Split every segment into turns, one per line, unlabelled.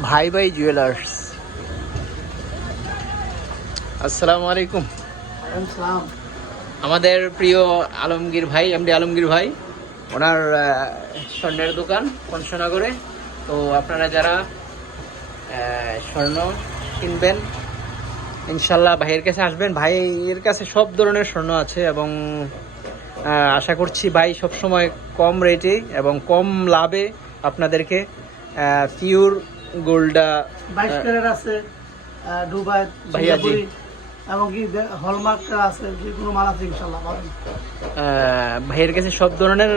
ভাই ভাই জুয়েলার্স আসসালামু আলাইকুম। আমাদের প্রিয় আলমগীর ভাই এমডি আলমগীর ভাই ওনার স্বর্ণের দোকান কংসনগরে তো আপনারা যারা স্বর্ণ কিনবেন ইনশাল্লাহ ভাইয়ের কাছে আসবেন। ভাইয়ের কাছে সব ধরনের স্বর্ণ আছে এবং আশা করছি ভাই সবসময় কম রেটে এবং কম লাভে আপনাদেরকে পিওর গোল্ডা
বাইশ ক্যারেট আছে দুবাই
ভাইয়া জি।
সিঙ্গাপুরি, এবং কি হলমার্ক আছে যে কোনো মাল আছে ইনশাল্লাহ পাবেন।
ভাইয়ের কাছে সব ধরনের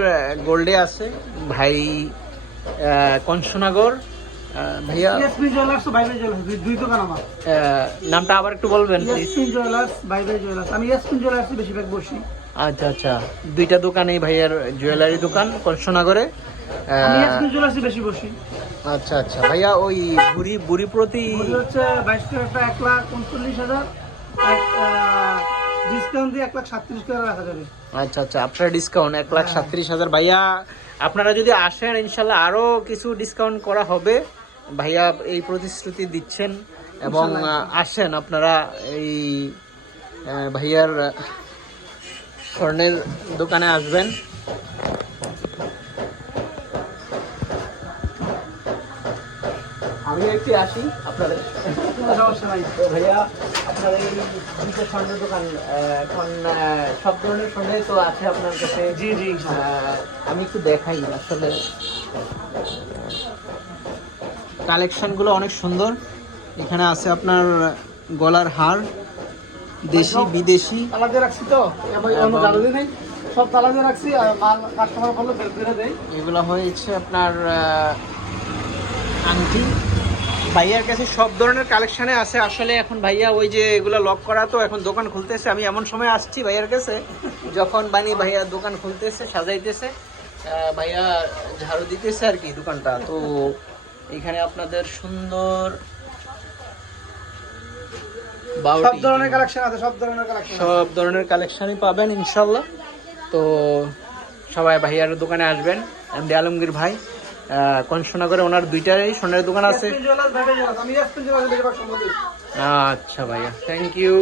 গোল্ডে আছে। ভাই কংসনগর ভাইয়া
জুয়েলার্স দুই- দোকান আমার।
নামটা আবার একটু বলবেন
ইয়াসমিন জুয়েলার্স জুয়েলার্স আমি ইয়াসমিন জুয়েলার্স বেশিরভাগ বসি।
আচ্ছা আচ্ছা। দুইটা দোকানেই ভাইয়ের জুয়েলারি দোকান কংসনগরে
আমি
আহ,
ইয়াসমিন জুয়েলার্সে বেশি বসি।
আচ্ছা আচ্ছা। ভাইয়া ওই বুড়ি বুড়ি প্রতি
হচ্ছে বাইশ ক্যারেটটা এক লাখ উনচল্লিশ হাজার। ডিসকাউন্ট দিয়ে এক লাখ সাতত্রিশ করে রাখা যাবে।
আচ্ছা আচ্ছা। আপনার ডিসকাউন্ট এক লাখ সাতত্রিশ হাজার। ভাইয়া আপনারা যদি আসেন ইনশাল্লাহ আরও কিছু ডিসকাউন্ট করা হবে। ভাইয়া এই প্রতিশ্রুতি দিচ্ছেন এবং আসেন আপনারা এই ভাইয়ার স্বর্ণের দোকানে আসবেন। আমি একটু আসি আপনাদের।
সমস্যা নাই।
তো ভাইয়া আপনার এই দুইটা স্বর্ণের দোকান এখন সব ধরনের স্বর্ণই তো আছে আপনার কাছে।
জি জি
আমি একটু দেখাই আসলে। কালেকশনগুলো অনেক সুন্দর। এখানে আছে আপনার গলার হার দেশি বিদেশি।
তালা দিয়ে রাখছি তো। নেই। সব তালা রাখছি আর মাল কাস্টমার বললে বের করে দেয়
এগুলো হয়েছে আপনার আংটি। ভাইয়ার কাছে সব ধরনের কালেকশনে আছে। আসলে এখন ভাইয়া ওই যে এগুলো লক করা তো এখন দোকান খুলতেছে। আমি এমন সময় আসছি ভাইয়ার কাছে যখন বানি ভাইয়া দোকান খুলতেছে সাজাইতেছে ভাইয়া ঝাড়ু দিতেছে আর কি দোকানটা। তো এখানে আপনাদের সুন্দর
সব ধরনের কালেকশন আছে সব ধরনের কালেকশন
সব ধরনের কালেকশনই পাবেন ইনশাল্লাহ। তো সবাই ভাইয়ার দোকানে আসবেন। এমডি আলমগীর ভাই আহ, কংসনগরে ওনার দুইটাই সোনার দোকান আছে? আচ্ছা ভাইয়া থ্যাংক ইউ